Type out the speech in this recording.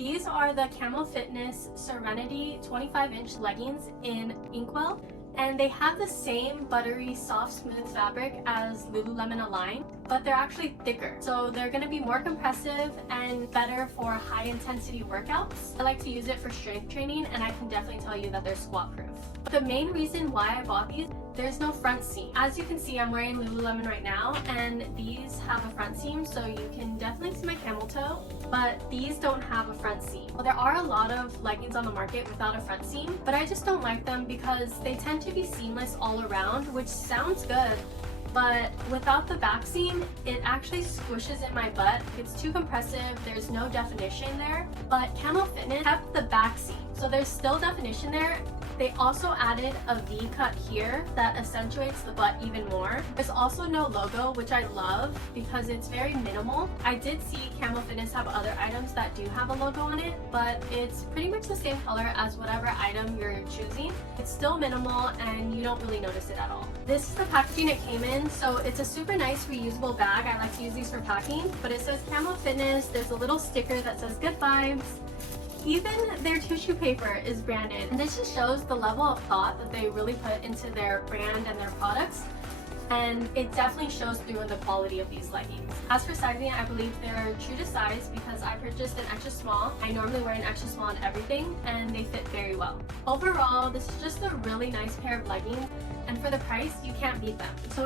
These are the Camo Fitness Serenity 25-inch leggings in Inkwell, and they have the same buttery, soft, smooth fabric as Lululemon Align, but they're actually thicker. So they're going to be more compressive and better for high-intensity workouts. I like to use it for strength training, and I can definitely tell you that they're squat-proof. The main reason why I bought these, there's no front seam. As you can see, I'm wearing Lululemon right now, and these have a front seam, so you can definitely see my camel toe, but these don't have a front seam. Well, there are a lot of leggings on the market without a front seam, but I just don't like them because they tend to be seamless all around, which sounds good, but without the back seam, it actually squishes in my butt. It's too compressive, there's no definition there, but Camel Fitness kept the back seam, so there's still definition there. They also added a V-cut here that accentuates the butt even more. There's also no logo, which I love because it's very minimal. I did see Camel Fitness have other items that do have a logo on it, but it's pretty much the same color as whatever item you're choosing. It's still minimal and you don't really notice it at all. This is the packaging it came in, so it's a super nice reusable bag. I like to use these for packing, but it says Camo Fitness. There's a little sticker that says good vibes. Even their tissue paper is branded, and this just shows the level of thought that they really put into their brand and their products, and it definitely shows through in the quality of these leggings. As for sizing, I believe they're true to size because I purchased an extra small. I normally wear an extra small on everything, and they fit very well. Overall, this is just a really nice pair of leggings, and for the price, you can't beat them. So